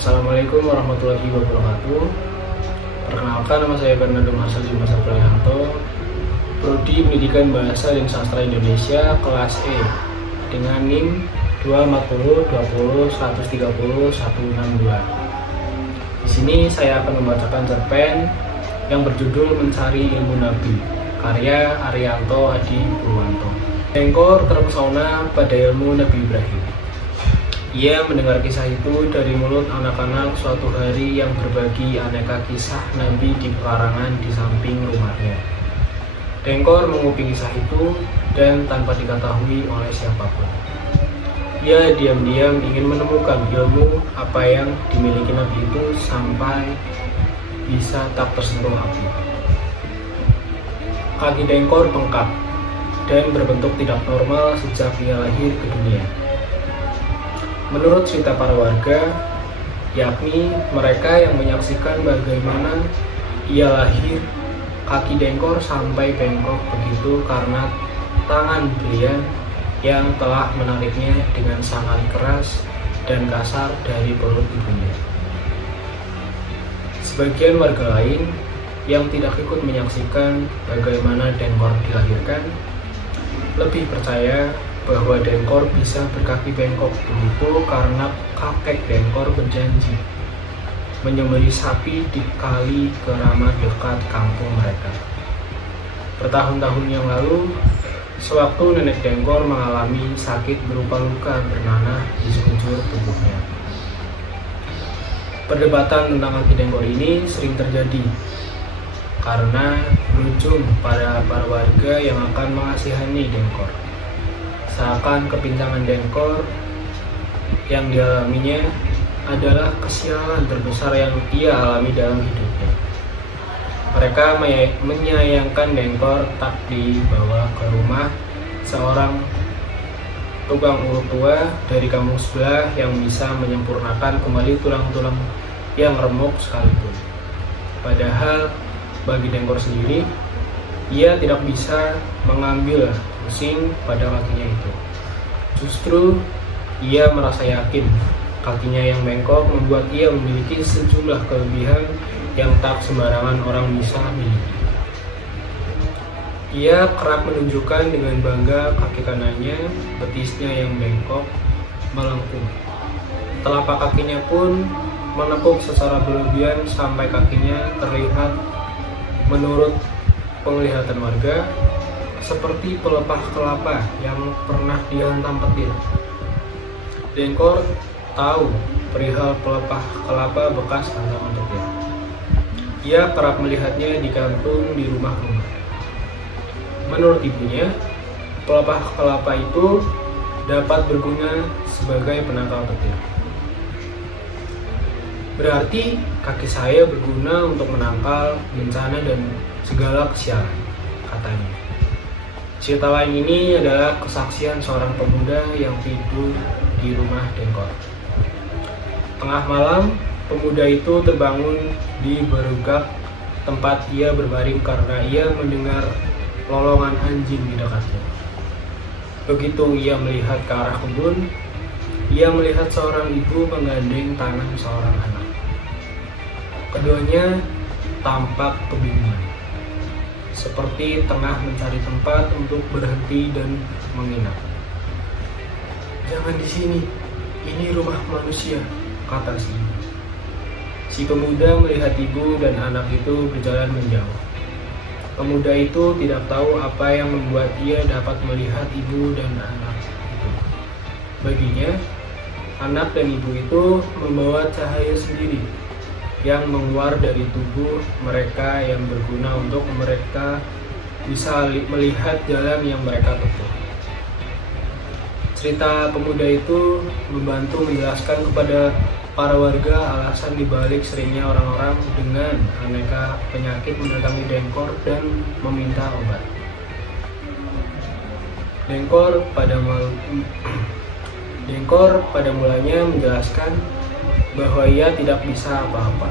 Assalamualaikum warahmatullahi wabarakatuh. Perkenalkan, nama saya Fernando Marcel Dimas Aprianto, Prodi Pendidikan Bahasa dan Sastra Indonesia kelas E dengan NIM 2402010130162. Di sini saya akan membacakan cerpen yang berjudul Mencari Ilmu Nabi, karya Arianto Adi Purwanto. Dengkor terpesona pada ilmu Nabi Ibrahim. Ia mendengar kisah itu dari mulut anak-anak suatu hari yang berbagi aneka kisah Nabi di pekarangan di samping rumahnya. Dengkor menguping kisah itu dan tanpa diketahui oleh siapapun. Ia diam-diam ingin menemukan ilmu apa yang dimiliki Nabi itu sampai bisa tak tersentuh api. Kaki Dengkor bengkak dan berbentuk tidak normal sejak ia lahir ke dunia. Menurut cerita para warga, yakni mereka yang menyaksikan bagaimana ia lahir, kaki Dengkor sampai bengkok begitu karena tangan belian yang telah menariknya dengan sangat keras dan kasar dari perut ibunya. Sebagian warga lain yang tidak ikut menyaksikan bagaimana Dengkor dilahirkan lebih percaya bahwa Dengkor bisa berkaki bengkok begitu karena kakek Dengkor berjanji menyembelih sapi di kali keramat dekat kampung mereka. Bertahun-tahun yang lalu, sewaktu nenek Dengkor mengalami sakit berupa luka bernanah di sekujur tubuhnya. Perdebatan tentang kaki Dengkor ini sering terjadi karena berujung pada para warga yang akan mengasihani Dengkor. Seakan kepincangan Dengkor yang dialaminya adalah kesialan terbesar yang ia alami dalam hidupnya. Mereka menyayangkan Dengkor tak dibawa ke rumah seorang tukang urut tua dari kampung sebelah yang bisa menyempurnakan kembali tulang-tulang yang remuk sekalipun. Padahal bagi Dengkor sendiri, ia tidak bisa mengambil pusing pada kakinya itu. Justru ia merasa yakin kakinya yang bengkok membuat ia memiliki sejumlah kelebihan yang tak sembarangan orang bisa miliki. Ia kerap menunjukkan dengan bangga kaki kanannya, betisnya yang bengkok melengkung. Telapak kakinya pun menepuk secara berlebihan sampai kakinya terlihat menurut penglihatan warga seperti pelepah kelapa yang pernah dihantam petir. Dengkor tahu perihal pelepah kelapa bekas hantaman petir. Ia kerap melihatnya digantung di rumah-rumah. Menurut ibunya, pelepah kelapa itu dapat berguna sebagai penangkal petir. Berarti kaki saya berguna untuk menangkal bencana dan segala kesialan, katanya. Cerita lain ini adalah kesaksian seorang pemuda yang tidur di rumah Dengkor. Tengah malam, pemuda itu terbangun di berugak tempat ia berbaring karena ia mendengar lolongan anjing di dekatnya. Begitu ia melihat ke arah kebun, ia melihat seorang ibu menggandeng tangan seorang anak. Keduanya tampak kebingungan, seperti tengah mencari tempat untuk berhenti dan menginap. "Jangan di sini, ini rumah manusia," kata si ibu. Si pemuda melihat ibu dan anak itu berjalan menjauh. Pemuda itu tidak tahu apa yang membuat ia dapat melihat ibu dan anak itu. Baginya, anak dan ibu itu membawa cahaya sendiri yang mengeluar dari tubuh mereka yang berguna untuk mereka bisa melihat jalan yang mereka tempuh. Cerita pemuda itu membantu menjelaskan kepada para warga alasan dibalik seringnya orang-orang dengan aneka penyakit mendatangi Dengkor dan meminta obat. Dengkor pada mulanya menjelaskan bahwa ia tidak bisa apa-apa.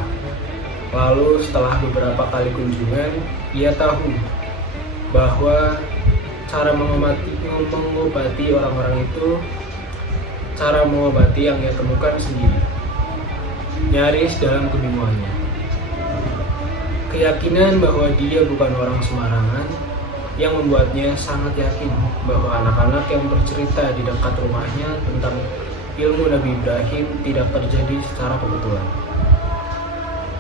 Lalu setelah beberapa kali kunjungan, ia tahu bahwa cara mengobati orang-orang itu cara mengobati yang ia temukan sendiri. nyaris dalam kebingungannya. Keyakinan bahwa dia bukan orang sembarangan yang membuatnya sangat yakin bahwa anak-anak yang bercerita di dekat rumahnya tentang ilmu Nabi Ibrahim tidak terjadi secara kebetulan.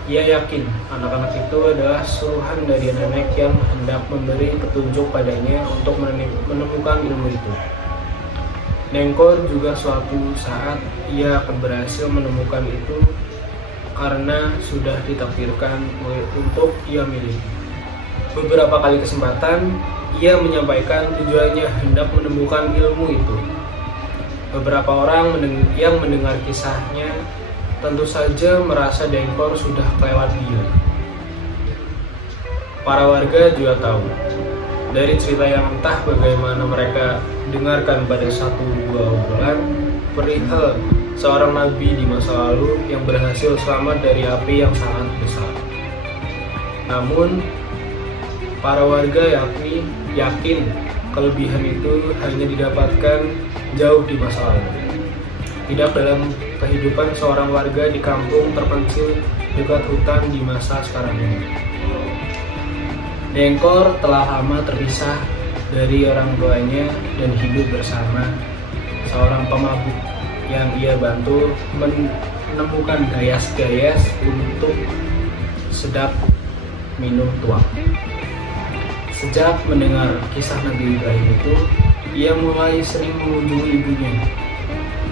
Ia yakin anak-anak itu adalah suruhan dari nenek yang hendak memberi petunjuk padanya untuk menemukan ilmu itu. Dengkor juga suatu saat ia akan berhasil menemukan itu karena sudah ditakdirkan untuk ia miliki. Beberapa kali kesempatan ia menyampaikan tujuannya hendak menemukan ilmu itu. Beberapa orang yang mendengar kisahnya tentu saja merasa Dengkor sudah kelewat gila. Para warga juga tahu dari cerita yang entah bagaimana mereka dengarkan pada 1-2 obrolan perihal seorang nabi di masa lalu yang berhasil selamat dari api yang sangat besar. Namun para warga yakin kelebihan itu hanya didapatkan jauh di masa lalu, tidak dalam kehidupan seorang warga di kampung terpencil dekat hutan di masa sekarang ini. Dengkor telah lama terpisah dari orang tuanya dan hidup bersama seorang pemabuk yang ia bantu menemukan gayas-gayas untuk sedap minum tuak. Sejak mendengar kisah Nabi Ibrahim itu, ia mulai sering mengunjungi ibunya.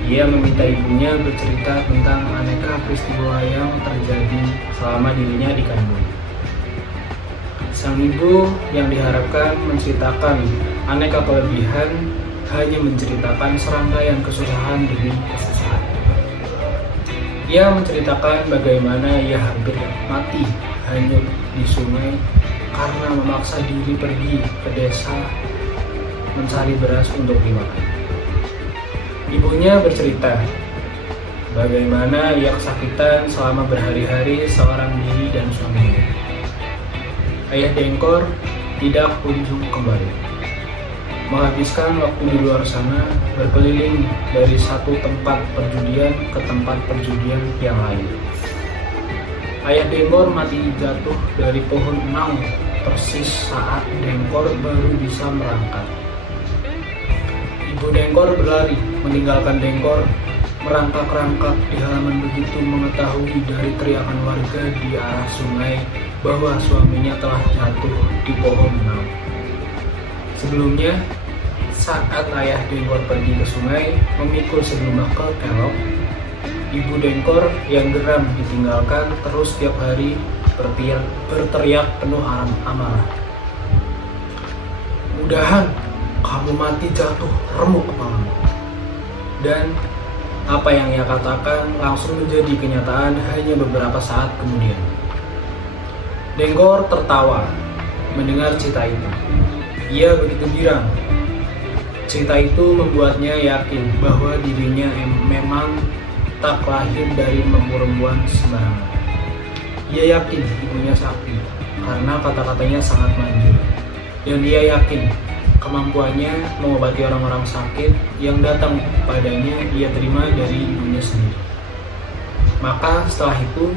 Ia meminta ibunya bercerita tentang aneka peristiwa yang terjadi selama dirinya dikandung. Sang ibu yang diharapkan menceritakan aneka kelebihan hanya menceritakan serangkaian kesusahan demi kesusahan. Ia menceritakan bagaimana ia hampir mati hanyut di sungai karena memaksa diri pergi ke desa mencari beras untuk dimakan. Ibunya bercerita bagaimana ia kesakitan selama berhari-hari seorang diri dan suaminya. Ayah Dengkor tidak kunjung kembali, menghabiskan waktu di luar sana berkeliling dari satu tempat perjudian ke tempat perjudian yang lain. Ayah Dengkor mati jatuh dari pohon enang persis saat Dengkor baru bisa merangkak. Ibu Dengkor berlari meninggalkan Dengkor merangkak-rangkak di halaman begitu mengetahui dari teriakan warga di arah sungai bahwa suaminya telah jatuh di pohon enang. Sebelumnya, saat ayah Dengkor pergi ke sungai memikul sejumlah kelok, ibu Dengkor yang geram ditinggalkan terus setiap hari berteriak penuh amarah. Mudahan kamu mati jatuh remuk kepalamu. Dan apa yang ia katakan langsung menjadi kenyataan hanya beberapa saat kemudian. Dengkor tertawa mendengar cerita itu. Ia begitu girang. Cerita itu membuatnya yakin bahwa dirinya memang tak lahir dari perempuan sembarangan. Ia yakin ibunya sakti karena kata-katanya sangat manjur. Dan ia yakin kemampuannya mengobati orang-orang sakit yang datang padanya ia terima dari ibunya sendiri. Maka setelah itu,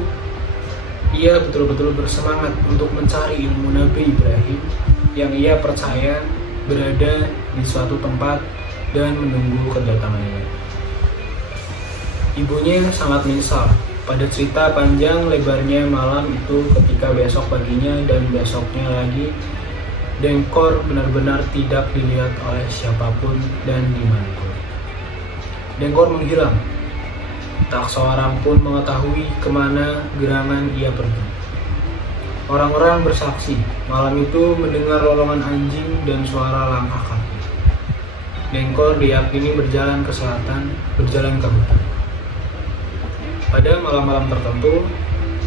ia betul-betul bersemangat untuk mencari ilmu Nabi Ibrahim yang ia percaya berada di suatu tempat dan menunggu kedatangannya. Ibunya sangat menyesal pada cerita panjang lebarnya malam itu ketika besok paginya dan besoknya lagi Dengkor benar-benar tidak dilihat oleh siapapun dan dimanapun. Dengkor menghilang. Tak seorang pun mengetahui kemana gerangan ia pergi. Orang-orang bersaksi malam itu mendengar lolongan anjing dan suara langkah kaki. Dengkor diyakini berjalan ke selatan, berjalan ke hutan. Pada malam-malam tertentu,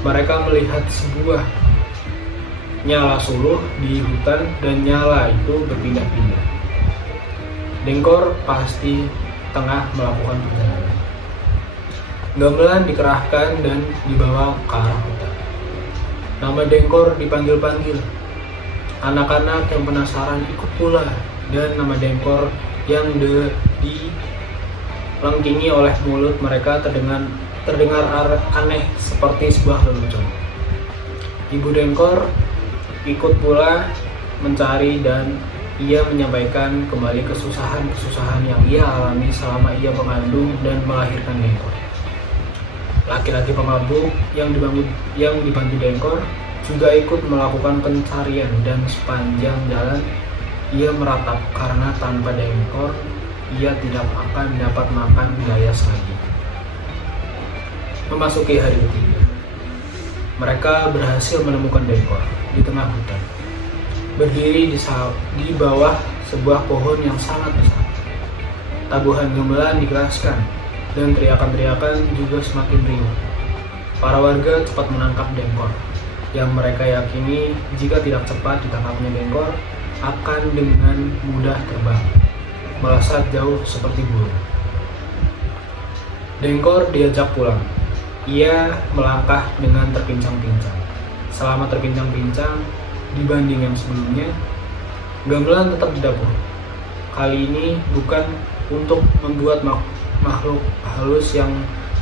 mereka melihat sebuah nyala suluh di hutan dan nyala itu berpindah-pindah. Dengkor pasti tengah melakukan perjalanan. Gamelan dikerahkan dan dibawa ke arah hutan. Nama Dengkor dipanggil-panggil. Anak-anak yang penasaran ikut pula dan nama Dengkor yang dilengkingi oleh mulut mereka terdengar terdengar aneh seperti sebuah lelucon. Ibu Dengkor ikut pula mencari dan ia menyampaikan kembali kesusahan-kesusahan yang ia alami selama ia mengandung dan melahirkan Dengkor. Laki-laki pemabuk yang dibantu Dengkor juga ikut melakukan pencarian dan sepanjang jalan ia meratap karena tanpa Dengkor ia tidak akan dapat makan gayas lagi. Memasuki hari ketiga, mereka berhasil menemukan Dengkor di tengah hutan, berdiri di bawah sebuah pohon yang sangat besar. Tabuhan gamelan dikeraskan dan teriakan-teriakan juga semakin riuh. Para warga cepat menangkap Dengkor, yang mereka yakini jika tidak cepat ditangkapnya Dengkor akan dengan mudah terbang, melesat jauh seperti burung. Dengkor diajak pulang. Ia melangkah dengan terpincang-pincang. Selama terpincang-pincang dibanding yang sebelumnya, gamelan tetap di dapur. Kali ini bukan untuk membuat makhluk halus yang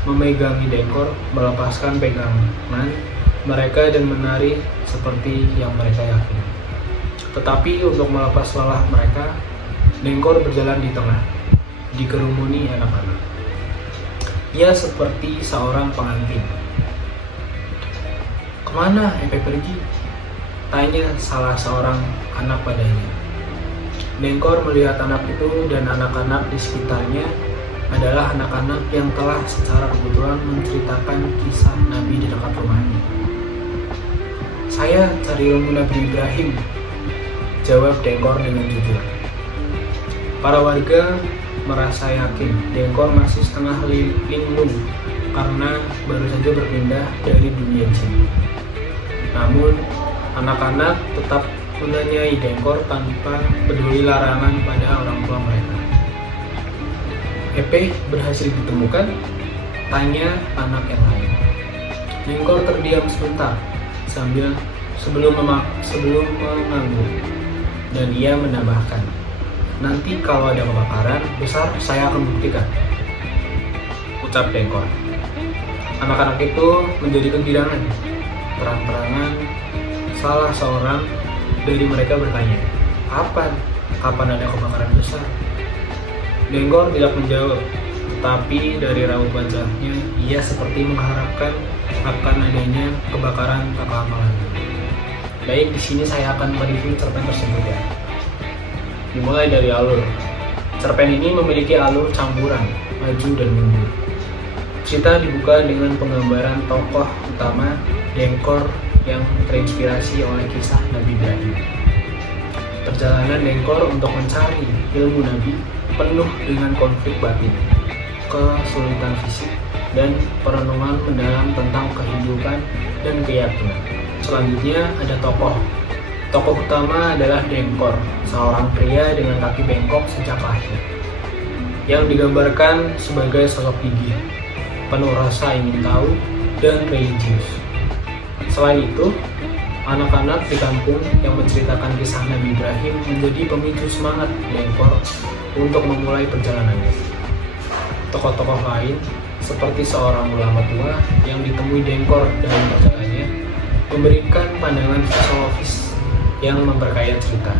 memegangi Dengkor melepaskan pegangan mereka dan menari seperti yang mereka yakini, tetapi untuk melepas lelah mereka, Dengkor berjalan di tengah, dikerumuni anak-anak. Ia seperti seorang pengantin. "Kemana Epe pergi?" tanya salah seorang anak padanya. Dengkor melihat anak itu dan anak-anak di sekitarnya adalah anak-anak yang telah secara kebetulan menceritakan kisah Nabi di dekat rumahnya. "Saya cari ilmu Nabi Ibrahim," jawab Dengkor dengan jujur. Para warga merasa yakin Dengkor masih setengah linglung karena baru saja berpindah dari dunia jin. Namun, anak-anak tetap menanyai Dengkor tanpa peduli larangan pada orang tua mereka. "Epe berhasil ditemukan?" tanya anak yang lain. Dengkor terdiam sebentar sebelum mengangguk, dan ia menambahkan, "Nanti kalau ada kebakaran besar saya akan buktikan," ucap Dengkor. Anak-anak itu menjadi kegirangan. Terang-terangan salah seorang dari mereka bertanya, Kapan ada kebakaran besar?" Dengkor tidak menjawab, tetapi dari raut wajahnya ia seperti mengharapkan akan adanya kebakaran tak lama lagi. Baik, di sini saya akan mereview cerpen tersebut ya. Dimulai dari alur. Cerpen ini memiliki alur campuran, maju dan mundur. Cerita dibuka dengan penggambaran tokoh utama Dengkor yang terinspirasi oleh kisah Nabi Ibrahim. Perjalanan Dengkor untuk mencari ilmu Nabi penuh dengan konflik batin, kesulitan fisik, dan perenungan mendalam tentang kehidupan dan keyakinan. Selanjutnya ada tokoh. Tokoh utama adalah Dengkor, seorang pria dengan kaki bengkok sejak lahir, yang digambarkan sebagai sosok gigih, penuh rasa ingin tahu, dan religius. Selain itu, anak-anak di kampung yang menceritakan kisah Nabi Ibrahim menjadi pemicu semangat Dengkor untuk memulai perjalanannya. Tokoh-tokoh lain, seperti seorang ulama tua yang ditemui Dengkor dalam perjalanannya, memberikan pandangan filosofis yang memperkaya cerita.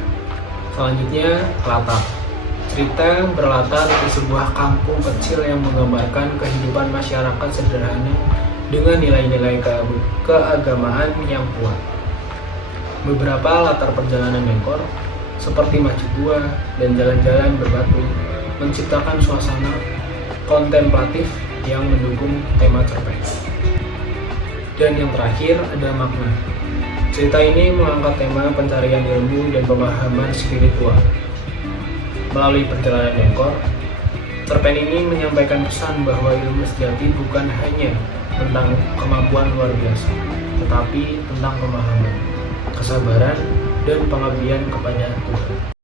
Selanjutnya, latar. Cerita berlatar di sebuah kampung kecil yang menggambarkan kehidupan masyarakat sederhana dengan nilai-nilai keagamaan yang kuat. Beberapa latar perjalanan Dengkor, seperti Masjid Tua dan jalan-jalan berbatu, menciptakan suasana kontemplatif yang mendukung tema cerpen. Dan yang terakhir ada makna. Cerita ini mengangkat tema pencarian ilmu dan pemahaman spiritual. Melalui perjalanan Dengkor, cerpen ini menyampaikan pesan bahwa ilmu sejati bukan hanya tentang kemampuan luar biasa, tetapi tentang pemahaman, kesabaran, dan pengabdian kepada Tuhan.